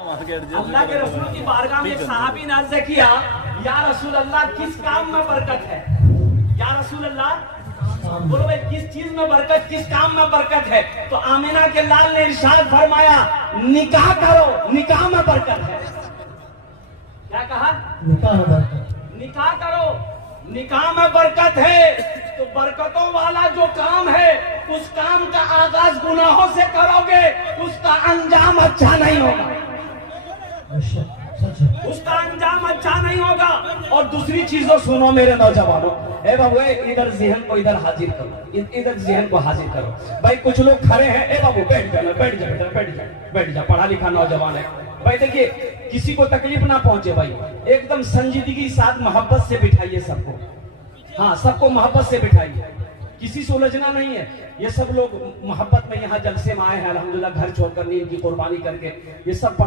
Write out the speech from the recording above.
अल्लाह के रसूल की बारगाह में एक सहाबी ने अर्ज किया, या रसूल अल्लाह किस काम में बरकत है? या रसूल अल्लाह बोलो भाई किस चीज में बरकत, किस काम में बरकत है? तो आमिना के लाल ने इरशाद फरमाया, निकाह करो, निकाह में बरकत है। क्या कहा? निकाह में बरकत। निकाह करो, निकाह में बरकत है। तो बरकतों वाला जो काम है, उस काम का आगाज गुनाहों से करोगे, उसका अंजाम अच्छा नहीं होगा। सच है। उसका अंजाम अच्छा नहीं होगा। और दूसरी चीजों सुनो मेरे नौजवानों, ए बाबू इधर जहन को इधर हाजिर करो, इधर जहन को हाजिर करो। भाई कुछ लोग खड़े हैं, ए बाबू बैठ जाओ, बैठ जाओ, बैठ जाओ, बैठ जाओ, पढ़ा लिखा नौजवान है भाई। देखिए किसी को तकलीफ ना पहुंचे भाई, एकदम संजीदगी के साथ मोहब्बत से बिठाइए सबको। हाँ, सबको मोहब्बत से बिठाइए, किसी से उलझना नहीं है। ये सब लोग मोहब्बत में यहाँ जलसे में आए हैं, अल्हम्दुलिल्लाह घर छोड़कर नींद की कुर्बानी करके। ये सब